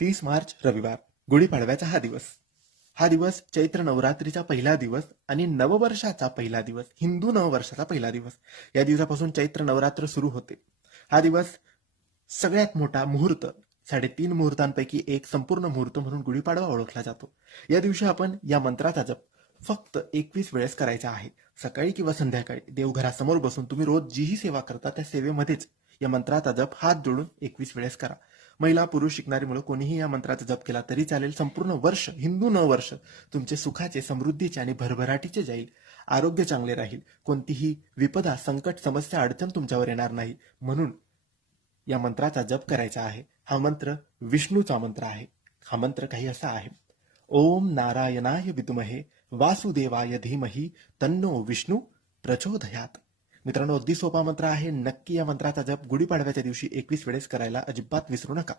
30 मार्च रविवार, गुढीपाडव्याचा हा दिवस चैत्र नवरात्रीचा पहिला दिवस आणि नववर्षाचा पहिला दिवस, हिंदू नववर्षाचा पहिला दिवस. या दिवसापासून चैत्र नवरात्र सुरू होते. हा दिवस सगळ्यात मोठा मुहूर्त, 3.5 मुहूर्तांपैकी एक संपूर्ण मुहूर्त म्हणून गुढीपाडवा ओळखला जातो. या दिवशी आपण या मंत्राचा जप फक्त 21 वेळेस करायचा आहे. सकाळी किंवा संध्याकाळी देवघरासमोर बसून तुम्ही रोज जीही सेवा करता त्या सेवेमध्येच या मंत्राचा जप हात जोडून 21 वेळेस करा. महिला पुरुष शिकणारी मुलं कोणीही या मंत्राचा जप केला तरी चालेल. संपूर्ण वर्ष, हिंदू नववर्ष तुमचे सुखाचे, समृद्धीचे आणि भरभराटीचे जाईल. आरोग्य चांगले राहील. कोणतीही विपदा, संकट, समस्या, अडचण तुमच्यावर येणार नाही. म्हणून या मंत्राचा जप करायचा आहे. हा मंत्र विष्णूचा मंत्र आहे. हा मंत्र काही असा आहे: ओम नारायणाय विद्महे वासुदेवाय धीमहि तन्नो विष्णू प्रचोदयात. मित्रांनो, अगदी सोपा मंत्र आहे. नक्की या मंत्राचा जप गुढीपाडव्याच्या दिवशी 21 वेळेस करायला अजिबात विसरू नका.